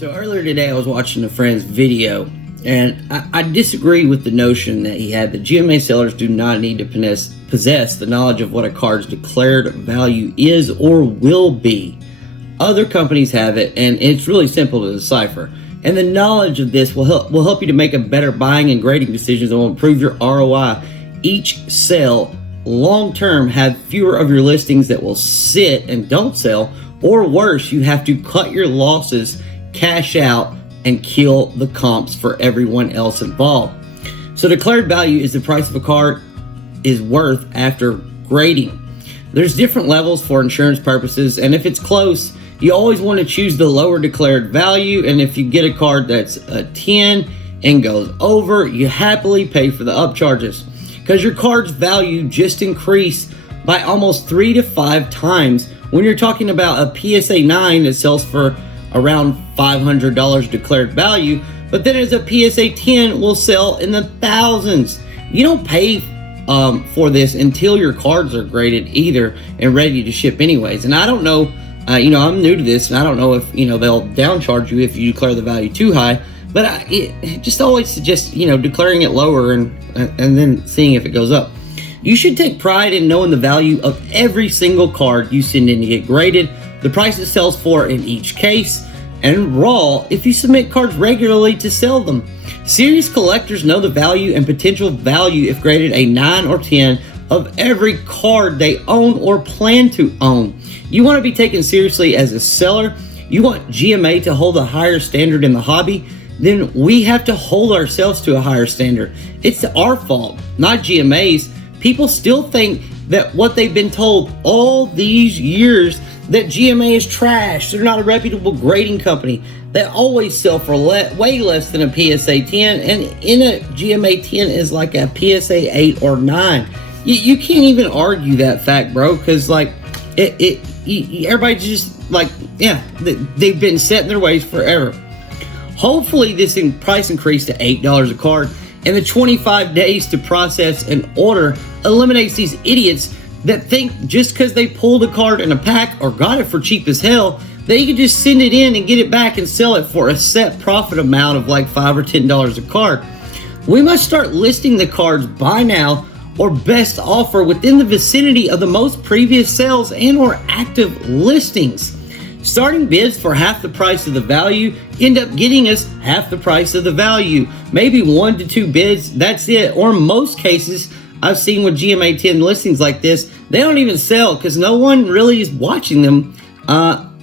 So earlier today I was watching a friend's video, and I disagree with the notion that he had that GMA sellers do not need to possess the knowledge of what a card's declared value is or will be. Other companies have it, and it's really simple to decipher. And the knowledge of this will help you to make a better buying and grading decisions and will improve your ROI. Each sale long-term have fewer of your listings that will sit and don't sell, or worse, you have to cut your losses, cash out, and kill the comps for everyone else involved. So declared value is the price of a card is worth after grading. There's different levels for insurance purposes, and if it's close, you always want to choose the lower declared value, and if you get a card that's a 10 and goes over, you happily pay for the upcharges because your card's value just increased by almost 3 to 5 times when you're talking about a PSA 9 that sells for around $500 declared value, but then as a PSA 10 will sell in the thousands. You don't pay for this until your cards are graded either and ready to ship anyways. And I don't know, I'm new to this, and I don't know if they'll downcharge you if you declare the value too high. But it just always suggest declaring it lower and then seeing if it goes up. You should take pride in knowing the value of every single card you send in to get graded, the price it sells for in each case, and raw if you submit cards regularly to sell them. Serious collectors know the value and potential value if graded a 9 or 10 of every card they own or plan to own. You want to be taken seriously as a seller. You want GMA to hold a higher standard in the hobby, then we have to hold ourselves to a higher standard. It's our fault, not GMA's. People still think that what they've been told all these years, that GMA is trash. They're not a reputable grading company. They always sell for way less than a PSA 10, and in a GMA 10 is like a PSA 8 or 9. You can't even argue that fact, bro, because everybody just they've been set in their ways forever. Hopefully this price increase to $8 a card and the 25 days to process an order eliminates these idiots that think just because they pulled a card in a pack or got it for cheap as hell, that you can just send it in and get it back and sell it for a set profit amount of like $5 or $10 a card. We must start listing the cards buy now or best offer within the vicinity of the most previous sales and or active listings. Starting bids for half the price of the value end up getting us half the price of the value. Maybe 1 to 2 bids, that's it. Or in most cases, I've seen with GMA 10 listings like this, they don't even sell because no one really is watching them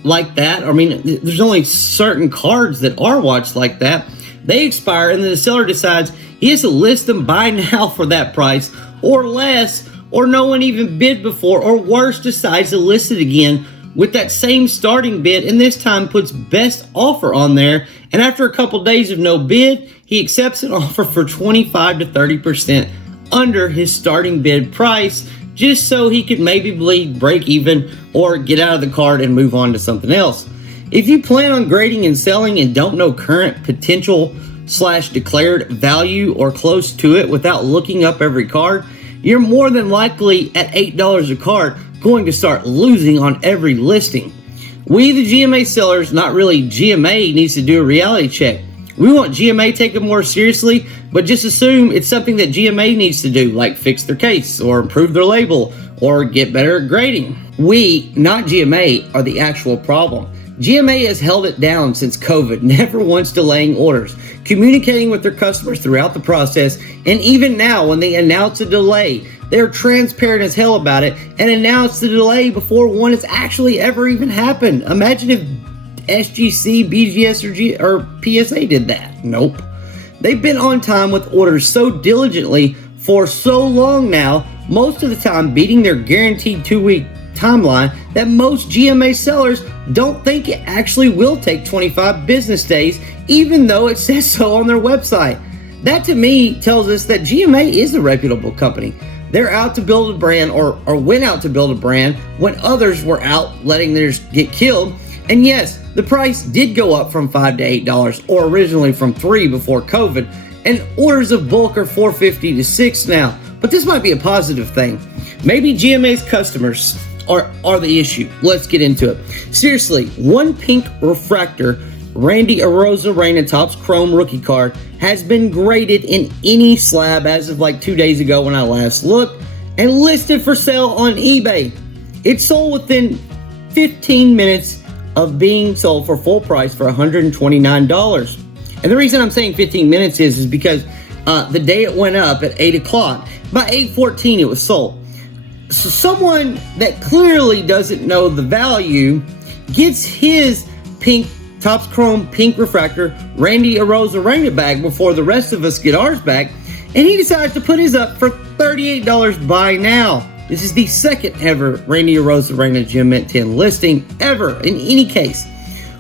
like that. I mean, there's only certain cards that are watched like that. They expire and then the seller decides he has to list them buy now for that price or less, or no one even bid before, or worse, decides to list it again with that same starting bid, and this time puts best offer on there, and after a couple days of no bid, he accepts an offer for 25 to 30% under his starting bid price, just so he could maybe break even or get out of the card and move on to something else. If you plan on grading and selling and don't know current potential / declared value or close to it without looking up every card, you're more than likely at $8 a card going to start losing on every listing. We, the GMA sellers, not really GMA, needs to do a reality check. We want GMA taken more seriously, but just assume it's something that GMA needs to do, like fix their case or improve their label or get better at grading. We, not GMA, are the actual problem. GMA has held it down since COVID, never once delaying orders, communicating with their customers throughout the process, and even now when they announce a delay, they're transparent as hell about it and announce the delay before one has actually ever even happened. Imagine if SGC, BGS, or PSA did that. Nope. They've been on time with orders so diligently for so long now, most of the time beating their guaranteed 2-week timeline, that most GMA sellers don't think it actually will take 25 business days, even though it says so on their website. That to me tells us that GMA is a reputable company. They're out to build a brand or went out to build a brand when others were out letting theirs get killed. And yes, the price did go up from $5 to $8 or originally from $3 before COVID, and orders of bulk are $4.50 to $6 now. But this might be a positive thing. Maybe GMA's customers are the issue. Let's get into it. Seriously, one pink refractor Randy Arozarena Topps Chrome rookie card has been graded in any slab as of like 2 days ago when I last looked and listed for sale on eBay. It sold within 15 minutes of being sold for full price for $129. And the reason I'm saying 15 minutes is because the day it went up at 8 o'clock, by 8:14 it was sold. So someone that clearly doesn't know the value gets his pink Topps Chrome pink refractor Randy Arozarena bag before the rest of us get ours back, and he decides to put his up for $38 buy now. This is the second ever Randy Arozarena GMA 10 listing ever in any case.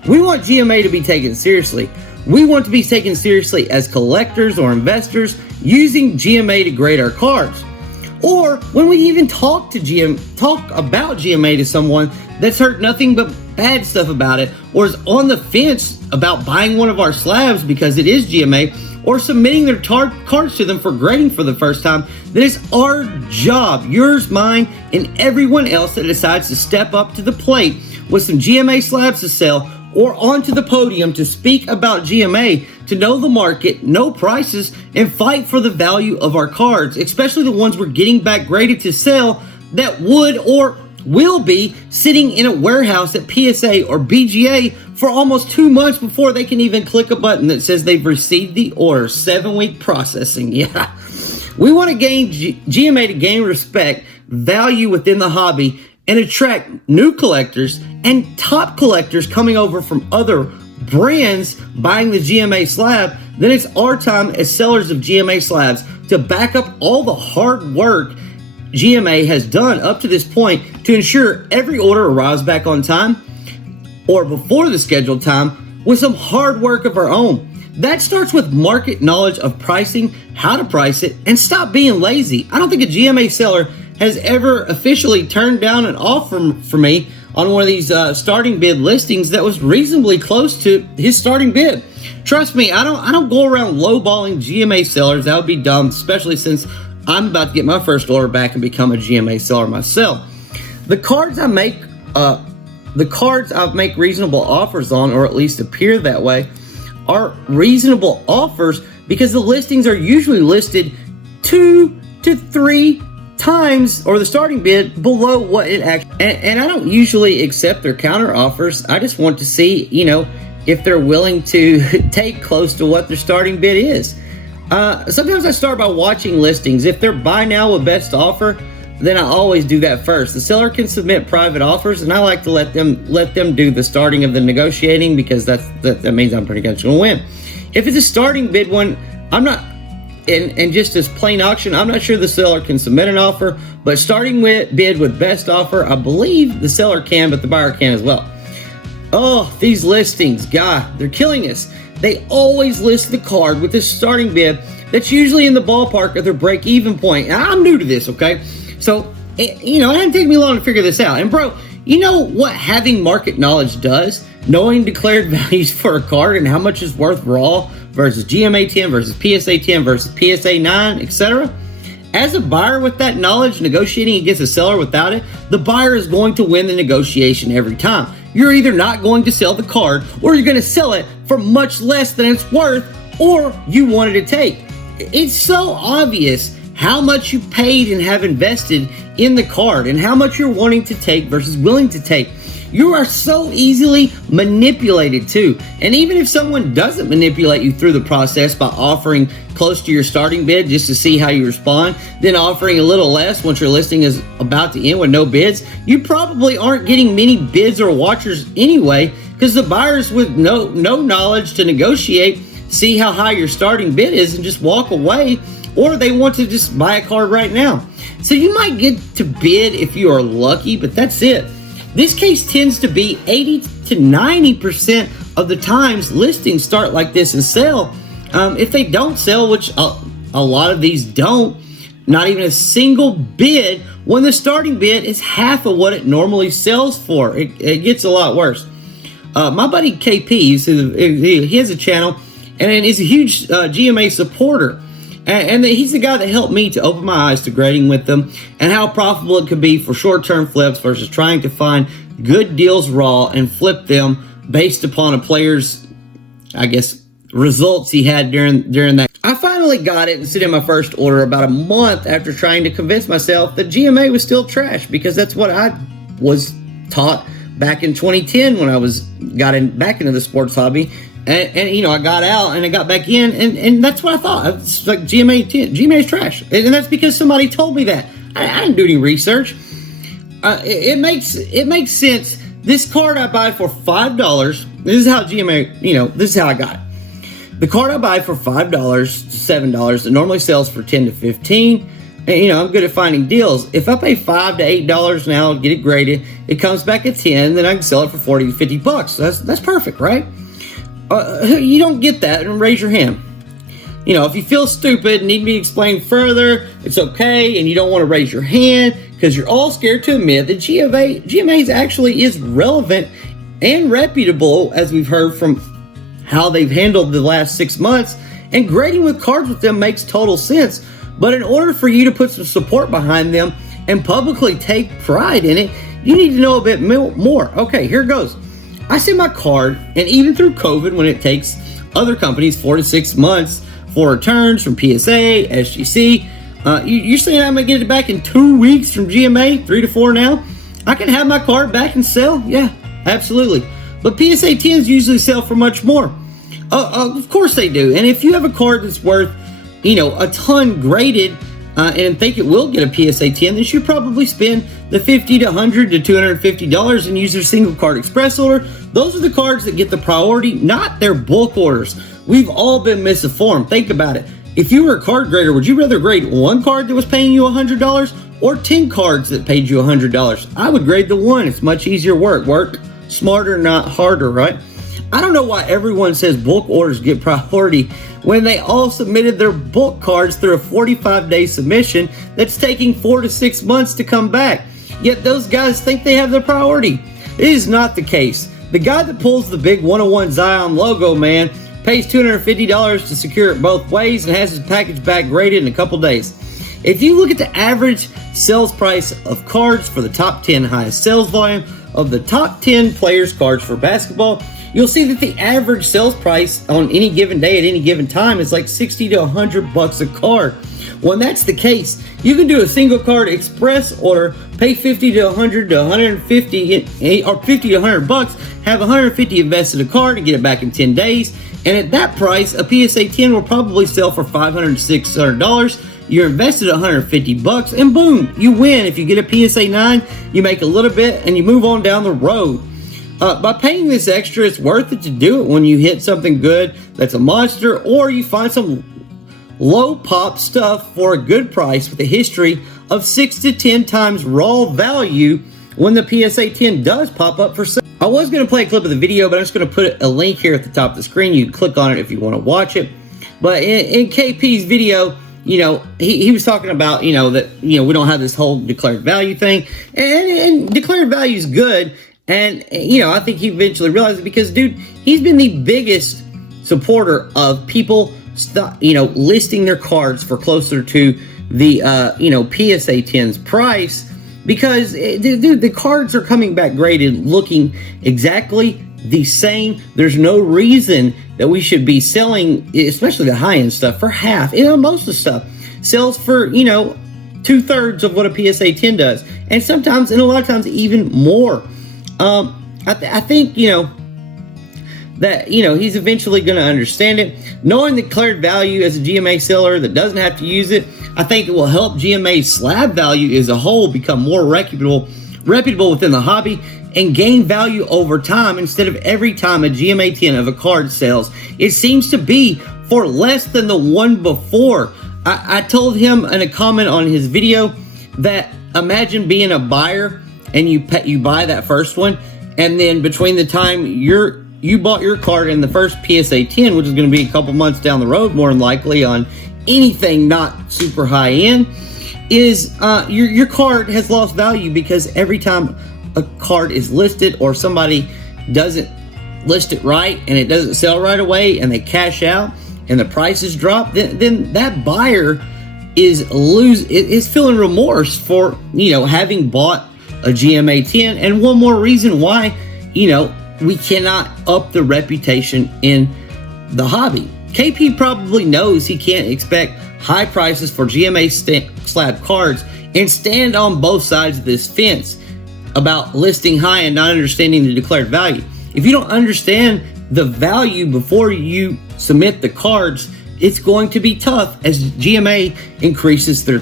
We want GMA to be taken seriously. We want to be taken seriously as collectors or investors using GMA to grade our cards. Or when we even talk about GMA to someone that's heard nothing but bad stuff about it, or is on the fence about buying one of our slabs because it is GMA, or submitting their cards to them for grading for the first time, then it's our job, yours, mine, and everyone else that decides to step up to the plate with some GMA slabs to sell or onto the podium to speak about GMA, to know the market, know prices, and fight for the value of our cards, especially the ones we're getting back graded to sell that would or will be sitting in a warehouse at PSA or BGA for almost 2 months before they can even click a button that says they've received the order. 7-week processing. Yeah. We want to gain GMA to gain respect, value within the hobby, and attract new collectors and top collectors coming over from other brands buying the GMA slab. Then it's our time as sellers of GMA slabs to back up all the hard work GMA has done up to this point to ensure every order arrives back on time or before the scheduled time with some hard work of our own. That starts with market knowledge of pricing, how to price it, and stop being lazy. I don't think a GMA seller has ever officially turned down an offer for me on one of these starting bid listings that was reasonably close to his starting bid. Trust me, I don't go around lowballing GMA sellers. That would be dumb, especially since I'm about to get my first order back and become a GMA seller myself. The cards I make reasonable offers on, or at least appear that way, are reasonable offers because the listings are usually listed 2 to 3 times, or the starting bid, below what it actually. And I don't usually accept their counter offers. I just want to see, if they're willing to take close to what their starting bid is. Sometimes I start by watching listings. If they're buy now with best offer, then I always do that first. The seller can submit private offers, and I like to let them do the starting of the negotiating because that means I'm pretty much gonna win. If it's a starting bid one, I'm not, and just as plain auction, I'm not sure the seller can submit an offer, but starting with bid with best offer, I believe the seller can, but the buyer can as well. Oh, these listings, God, they're killing us. They always list the card with the starting bid that's usually in the ballpark of their break-even point. And I'm new to this, okay? So, it didn't take me long to figure this out. And bro, you know what having market knowledge does? Knowing declared values for a card and how much is worth raw versus GMA 10 versus PSA 10 versus PSA 9, etc. As a buyer with that knowledge, negotiating against a seller without it, the buyer is going to win the negotiation every time. You're either not going to sell the card, or you're going to sell it for much less than it's worth, or you wanted to take. It's so obvious how much you paid and have invested in the card and how much you're wanting to take versus willing to take. You are so easily manipulated too. And even if someone doesn't manipulate you through the process by offering close to your starting bid just to see how you respond, then offering a little less once your listing is about to end with no bids, you probably aren't getting many bids or watchers anyway, because the buyers with no knowledge to negotiate see how high your starting bid is and just walk away, or they want to just buy a card right now. So you might get to bid if you are lucky, but that's it. This case tends to be 80 to 90% of the times listings start like this and sell. If they don't sell, which a lot of these don't, not even a single bid, when the starting bid is half of what it normally sells for. It gets a lot worse. My buddy K. Peeves, he has a channel and is a huge GMA supporter. And he's the guy that helped me to open my eyes to grading with them and how profitable it could be for short-term flips versus trying to find good deals raw and flip them based upon a player's I guess, results he had during that. I finally got it and sent in my first order about a month after trying to convince myself that GMA was still trash, because that's what I was taught back in 2010 when I got back into the sports hobby. And you know, I got out and I got back in, and that's what I thought. It's like GMA is trash, and that's because somebody told me that. I didn't do any research. It makes sense. This card I buy for $5. This is how GMA, you know, this is how I got it. The card I buy for $5 to $7, it normally sells for $10 to $15. And, you know, I'm good at finding deals. If I pay $5 to $8 now, get it graded, it comes back at 10, then I can sell it for 40 to 50 bucks. That's perfect, right? You don't get that, and raise your hand. You know, if you feel stupid and need me to explain further, it's okay, and you don't want to raise your hand because you're all scared to admit that GMA actually is relevant and reputable, as we've heard from how they've handled the last 6 months, and grading with cards with them makes total sense. But in order for you to put some support behind them and publicly take pride in it, you need to know a bit more. Okay, here goes. I send my card, and even through COVID, when it takes other companies 4 to 6 months for returns from PSA, SGC, you're saying I'm going to get it back in 2 weeks from GMA, 3 to 4 now? I can have my card back and sell? Yeah, absolutely. But PSA 10s usually sell for much more. Of course they do. And if you have a card that's worth, you know, a ton graded, and think it will get a PSA 10, then you should probably spend the $50 to $100 to $250 and use their single card express order. Those are the cards that get the priority, not their bulk orders. We've all been misinformed. Think about it. If you were a card grader, would you rather grade one card that was paying you $100 or 10 cards that paid you $100? I would grade the one. It's much easier work. Work smarter, not harder, right? I don't know why everyone says bulk orders get priority when they all submitted their bulk cards through a 45-day submission that's taking 4 to 6 months to come back. Yet those guys think they have the priority. It is not the case. The guy that pulls the big 101 Zion logo, man, pays $250 to secure it both ways and has his package back graded in a couple days. If you look at the average sales price of cards for the top 10 highest sales volume of the top 10 players' cards for basketball, you'll see that the average sales price on any given day at any given time is like 60 to 100 bucks a card. When that's the case, you can do a single card express order, pay 50 to 100 to 150 or 50 to 100 bucks, have 150 invested in a card and get it back in 10 days. And at that price, a PSA 10 will probably sell for $500 to $600. You're invested 150 bucks and boom, you win. If you get a PSA 9, you make a little bit and you move on down the road. By paying this extra, it's worth it to do it when you hit something good that's a monster, or you find some low pop stuff for a good price with a history of 6 to 10 times raw value when the PSA 10 does pop up for sale. I was going to play a clip of the video, but I'm just going to put a link here at the top of the screen. You can click on it if you want to watch it. But in KP's video, you know, he was talking about, you know, that, you know, we don't have this whole declared value thing, and declared value is good. And, you know, I think he eventually realized it because, dude, he's been the biggest supporter of people, you know, listing their cards for closer to the, you know, PSA 10's price because, dude, the cards are coming back graded looking exactly the same. There's no reason that we should be selling, especially the high-end stuff, for half. You know, most of the stuff sells for, you know, 2/3 of what a PSA 10 does. And sometimes, and a lot of times, even more. I think, you know, that, you know, he's eventually going to understand it. Knowing the declared value as a GMA seller that doesn't have to use it, I think it will help GMA's slab value as a whole become more reputable within the hobby and gain value over time instead of every time a GMA 10 of a card sells. It seems to be for less than the one before. I told him in a comment on his video that imagine being a buyer and you buy that first one, and then between the time you bought your card and the first PSA 10, which is going to be a couple months down the road, more than likely on anything not super high end, is your card has lost value because every time a card is listed or somebody doesn't list it right and it doesn't sell right away and they cash out and the prices drop, then that buyer is feeling remorse for, you know, having bought a GMA 10. And one more reason why, you know, we cannot up the reputation in the hobby. KP probably knows he can't expect high prices for GMA slab cards and stand on both sides of this fence about listing high and not understanding the declared value. If you don't understand the value before you submit the cards, it's going to be tough as GMA increases their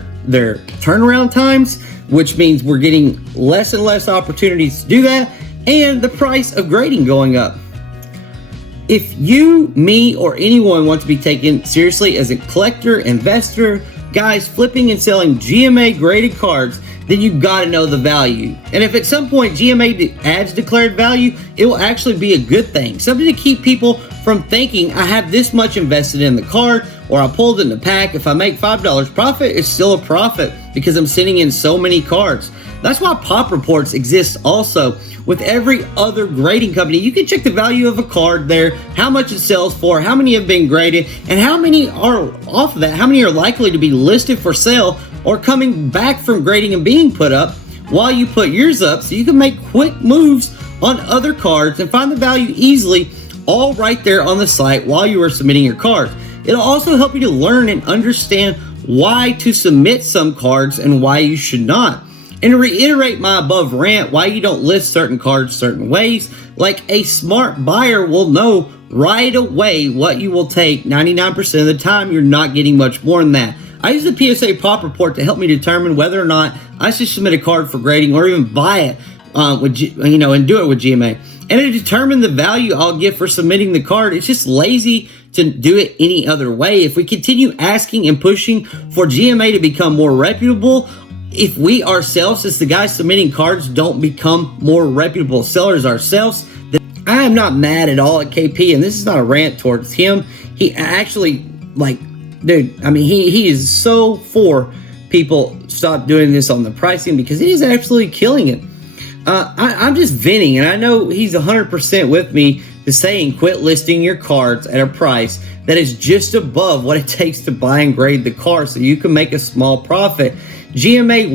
turnaround times, which means we're getting less and less opportunities to do that, and the price of grading going up. If you, me, or anyone wants to be taken seriously as a collector, investor, guys flipping and selling GMA graded cards, then you've got to know the value. And if at some point GMA adds declared value, it will actually be a good thing. Something to keep people from thinking, I have this much invested in the card, or I pulled it in the pack. If I make $5 profit, it's still a profit because I'm sitting in so many cards. That's why pop reports exist also. With every other grading company, you can check the value of a card there, how much it sells for, how many have been graded, and how many are off of that, how many are likely to be listed for sale or coming back from grading and being put up while you put yours up, so you can make quick moves on other cards and find the value easily, all right there on the site while you are submitting your cards. It'll also help you to learn and understand why to submit some cards and why you should not. And to reiterate my above rant, why you don't list certain cards certain ways, like a smart buyer will know right away what you will take. 99% of the time, you're not getting much more than that. I use the PSA pop report to help me determine whether or not I should submit a card for grading or even buy it and do it with GMA. And to determine the value I'll get for submitting the card, it's just lazy to do it any other way. If we continue asking and pushing for GMA to become more reputable, if we ourselves, as the guys submitting cards, don't become more reputable sellers ourselves, then I am not mad at all at KP, and this is not a rant towards him. He actually, he is so for people stop doing this on the pricing because he is absolutely killing it. I'm just venting, and I know he's 100% with me to saying quit listing your cards at a price that is just above what it takes to buy and grade the card so you can make a small profit. GMA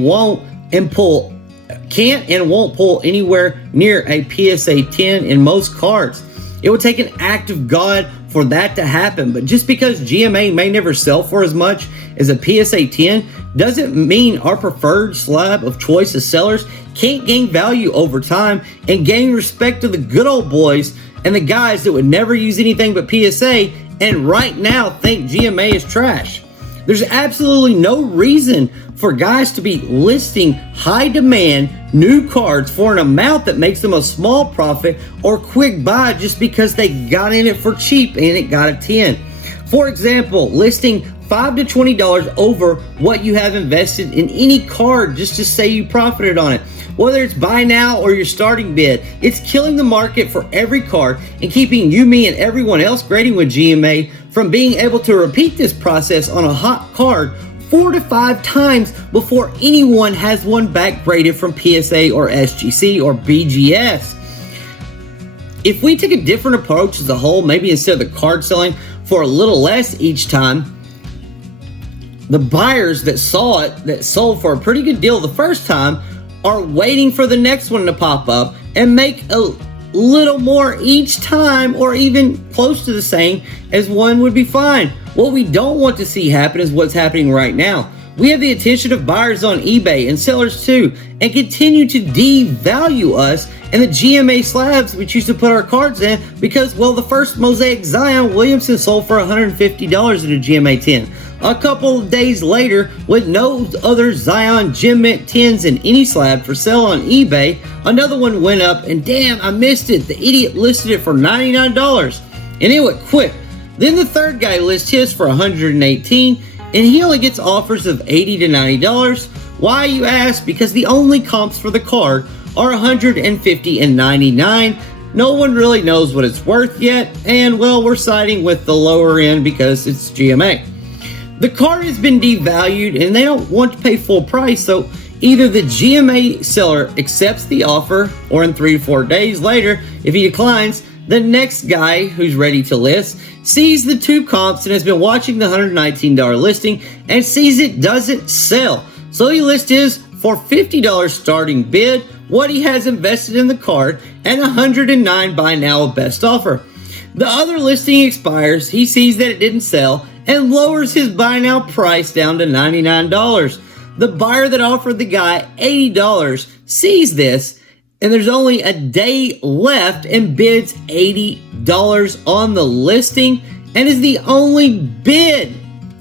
can't and won't pull anywhere near a PSA 10 in most cards. It would take an act of God for that to happen, but just because GMA may never sell for as much as a PSA 10 doesn't mean our preferred slab of choice of sellers can't gain value over time and gain respect to the good old boys and the guys that would never use anything but PSA and right now think GMA is trash. There's absolutely no reason for guys to be listing high demand new cards for an amount that makes them a small profit or quick buy just because they got in it for cheap and it got a 10. For example, listing $5 to $20 over what you have invested in any card just to say you profited on it. Whether it's buy now or your starting bid, it's killing the market for every card and keeping you, me, and everyone else grading with GMA from being able to repeat this process on a hot card 4 to 5 times before anyone has one back graded from PSA or SGC or BGS. If we take a different approach as a whole, maybe instead of the card selling for a little less each time, the buyers that saw it, that sold for a pretty good deal the first time, are waiting for the next one to pop up and make a little more each time or even close to the same as one would be fine. What we don't want to see happen is what's happening right now. We have the attention of buyers on eBay and sellers too, and continue to devalue us and the GMA slabs we choose to put our cards in because, well, the first Mosaic Zion Williamson sold for $150 at a GMA 10. A couple of days later, with no other Zion Gem Mint 10s in any slab for sale on eBay, another one went up and damn, I missed it. The idiot listed it for $99 and it went quick. Then the third guy lists his for $118 and he only gets offers of $80 to $90. Why, you ask? Because the only comps for the card are $150 and $99. No one really knows what it's worth yet, and well, we're siding with the lower end because it's GMA. The card has been devalued and they don't want to pay full price, so either the GMA seller accepts the offer or in 3 to 4 days later, if he declines, the next guy who's ready to list sees the two comps and has been watching the $119 listing and sees it doesn't sell. So he lists his for $50 starting bid, what he has invested in the card, and $109 buy now best offer. The other listing expires, he sees that it didn't sell, and lowers his buy now price down to $99. The buyer that offered the guy $80 sees this, and there's only a day left, and bids $80 on the listing, and is the only bid.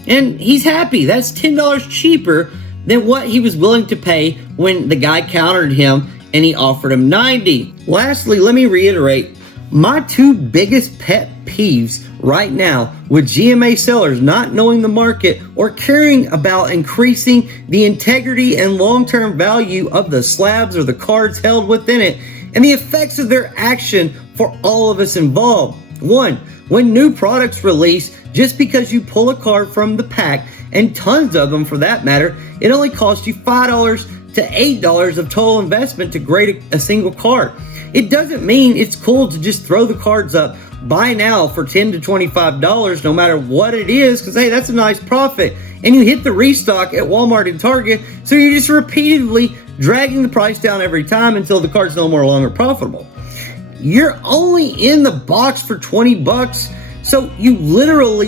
And he's happy. That's $10 cheaper than what he was willing to pay when the guy countered him and he offered him $90. Lastly, let me reiterate my two biggest pet peeves right now with GMA sellers not knowing the market or caring about increasing the integrity and long-term value of the slabs or the cards held within it, and the effects of their action for all of us involved. One, when new products release, just because you pull a card from the pack, and tons of them for that matter, it only costs you $5 to $8 of total investment to grade a single card. It doesn't mean it's cool to just throw the cards up, buy now for $10 to $25 no matter what it is, because hey, that's a nice profit. And you hit the restock at Walmart and Target, so you're just repeatedly dragging the price down every time until the card's no more longer profitable. You're only in the box for $20, so you literally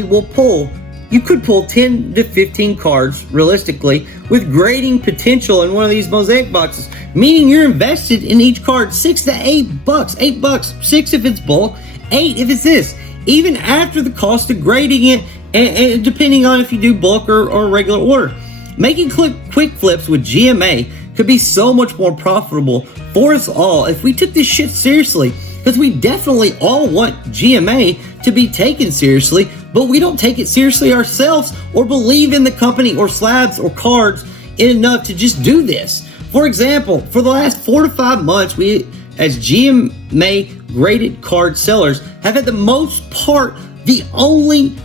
you could pull 10 to 15 cards realistically with grading potential in one of these mosaic boxes, meaning you're invested in each card $6 to $8, $8, 6 if it's bulk, 8 if it's this, even after the cost of grading it, and depending on if you do bulk or regular order. Making quick flips with GMA could be so much more profitable for us all if we took this shit seriously, because we definitely all want GMA to be taken seriously, but we don't take it seriously ourselves or believe in the company or slabs or cards enough to just do this. For example, for the last 4 to 5 months, we as GMA graded card sellers have had the most part, the only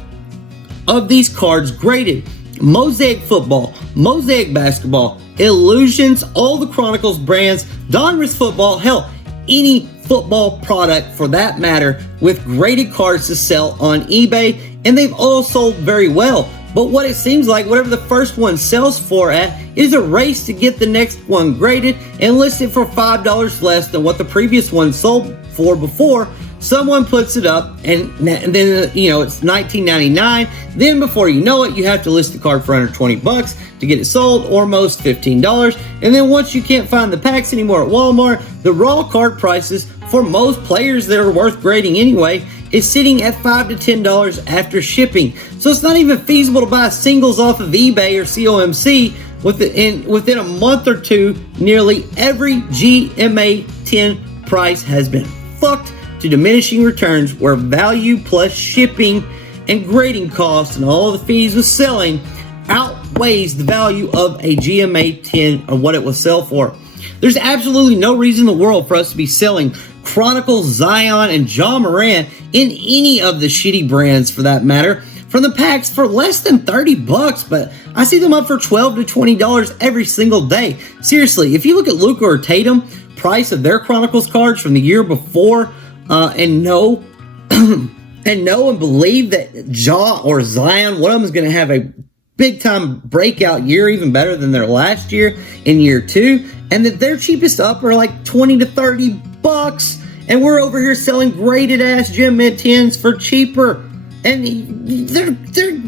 of these cards graded: Mosaic football, Mosaic basketball, Illusions, all the Chronicles brands, Donruss football, hell, any football product for that matter, with graded cards to sell on eBay, and they've all sold very well. But what it seems like, whatever the first one sells for at is a race to get the next one graded and listed for $5 less than what the previous one sold for before. Someone puts it up, and then it's $19.99. Then before you know it, you have to list the card for under $20 to get it sold, or most $15. And then once you can't find the packs anymore at Walmart, the raw card prices for most players that are worth grading anyway is sitting at $5 to $10 after shipping. So it's not even feasible to buy singles off of eBay or COMC. Within a month or two, nearly every GMA 10 price has been fucked to diminishing returns, where value plus shipping and grading costs and all the fees with selling outweighs the value of a GMA 10 or what it will sell for. There's absolutely no reason in the world for us to be selling Chronicles, Zion, and John Morant in any of the shitty brands for that matter from the packs for less than $30, but I see them up for $12 to $20 every single day. Seriously, if you look at Luka or Tatum, price of their Chronicles cards from the year before, and know and believe that Ja or Zion, one of them is going to have a big time breakout year, even better than their last year in year 2, and that their cheapest up are like $20 to $30, and we're over here selling graded ass Gem Mint 10s for cheaper, and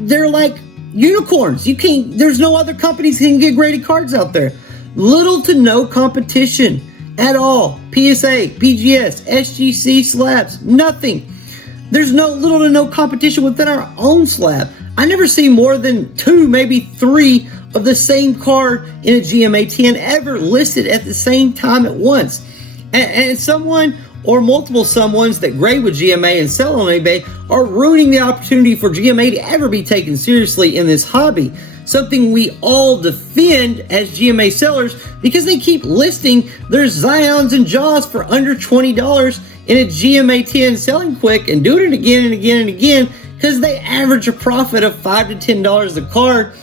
they're like unicorns. There's no other companies that can get graded cards out there. Little to no competition at all. PSA, PGS, SGC slabs, nothing. There's little to no competition within our own slab. I never see more than 2, maybe 3 of the same card in a GMA 10 ever listed at the same time at once. And someone or multiple someones that grade with GMA and sell on eBay are ruining the opportunity for GMA to ever be taken seriously in this hobby. Something we all defend as GMA sellers, because they keep listing their Zions and Jaws for under $20 in a GMA 10 selling quick, and doing it again and again and again because they average a profit of $5 to $10 a card.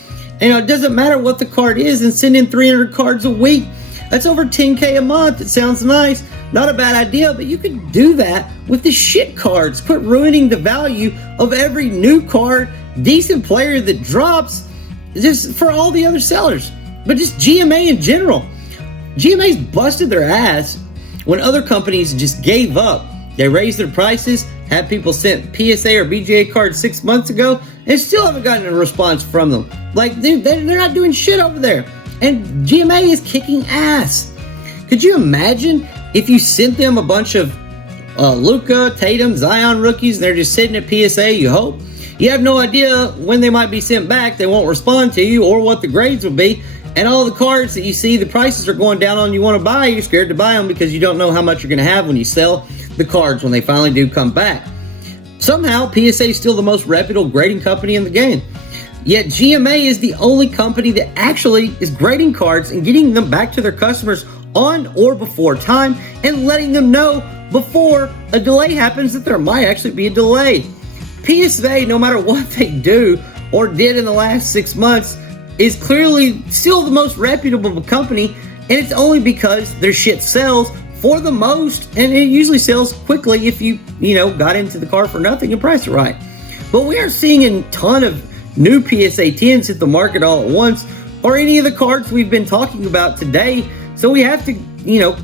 And it doesn't matter what the card is, and send in 300 cards a week. That's over $10K a month. It sounds nice. Not a bad idea, but you could do that with the shit cards. Quit ruining the value of every new card, decent player that drops, just for all the other sellers. But just GMA in general. GMA's busted their ass when other companies just gave up They raised their prices, had people sent PSA or BGA cards 6 months ago, and still haven't gotten a response from them. Like, dude, they're not doing shit over there. And GMA is kicking ass. Could you imagine if you sent them a bunch of Luka, Tatum, Zion rookies, and they're just sitting at PSA, you hope? You have no idea when they might be sent back. They won't respond to you or what the grades will be. And all the cards that you see, the prices are going down on you want to buy, you're scared to buy them because you don't know how much you're going to have when you sell the cards when they finally do come back. Somehow, PSA is still the most reputable grading company in the game. Yet GMA is the only company that actually is grading cards and getting them back to their customers on or before time and letting them know before a delay happens that there might actually be a delay. PSA, no matter what they do or did in the last 6 months, is clearly still the most reputable company, and it's only because their shit sells for the most, and it usually sells quickly if you got into the car for nothing and priced it right. But we aren't seeing a ton of new PSA 10s hit the market all at once, or any of the cards we've been talking about today, so we have to,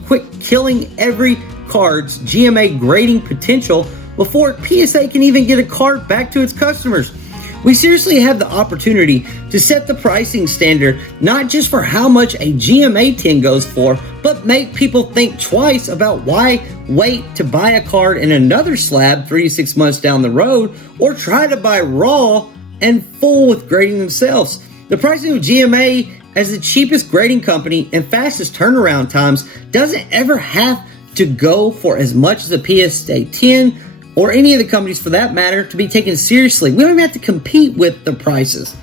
quit killing every card's GMA grading potential before PSA can even get a card back to its customers. We seriously have the opportunity to set the pricing standard, not just for how much a GMA 10 goes for, but make people think twice about why wait to buy a card in another slab 3 to 6 months down the road, or try to buy raw and full with grading themselves. The pricing of GMA as the cheapest grading company and fastest turnaround times doesn't ever have to go for as much as a PSA 10 or any of the companies for that matter to be taken seriously. We don't even have to compete with the prices.